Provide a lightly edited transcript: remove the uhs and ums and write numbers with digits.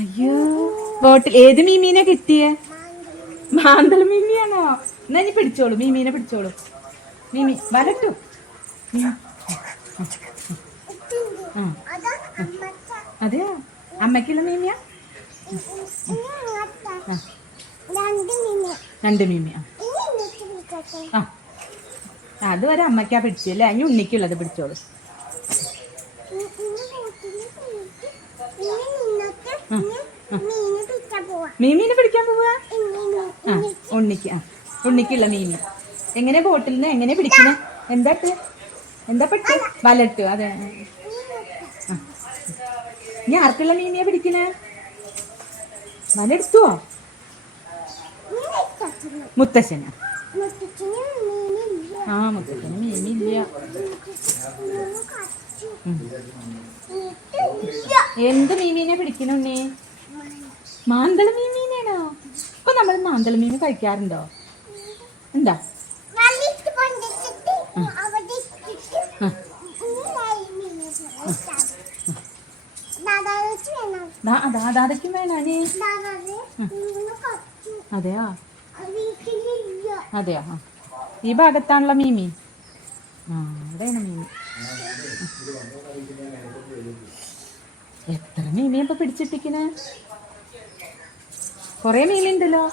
അയ്യോ ബോട്ടിൽ ഏത് മീമീനെ കിട്ടിയേ? മാന്തൾ മീമിയാണോ? എന്നാ ഇനി പിടിച്ചോളൂ, മീമീനെ പിടിച്ചോളൂ. മീമി വലട്ടു. അതെയോ, അമ്മക്കുള്ള മീമിയാ? രണ്ട് മീമിയാ. ആ അതുവരെ അമ്മയ്ക്കാ പിടിച്ചല്ലേ, ഇനി ഉണ്ണിക്കുള്ളത് പിടിച്ചോളൂ. മീമീനെ പിടിക്കാൻ പോവാ? ആ ഉണ്ണിക്ക്, ആ ഉണ്ണിക്കുള്ള മീമി. എങ്ങനെ ബോട്ടിൽ നിന്ന് എങ്ങനെ പിടിക്കണേ? എന്താ പെട്ട് വലട്ടു? അതെ. ഇനി ആർക്കുള്ള മീമിയാ പിടിക്കണേ? വലെടുത്തുവോ? മുത്തശ്ശനാ? ആ മുത്തശ്ശന് മീമില്ല. എന്ത് മീമീനെ പിടിക്കണ ഉണ്ണി? മാന്തള മീമീനാണോ? ഇപ്പൊ നമ്മൾ മാന്തള മീൻ കഴിക്കാറുണ്ടോ? എന്താ ദാദാദയ്ക്കും വേണേ? അതെയാ അതെയാ. ഈ ഭാഗത്താണല്ലോ മീമി. ആ അവിടെയാണ് മീമി. എത്ര മീമിയെ ഇപ്പൊ പിടിച്ചിട്ടിക്കണേ? കൊറേ മീനുണ്ടല്ലോ.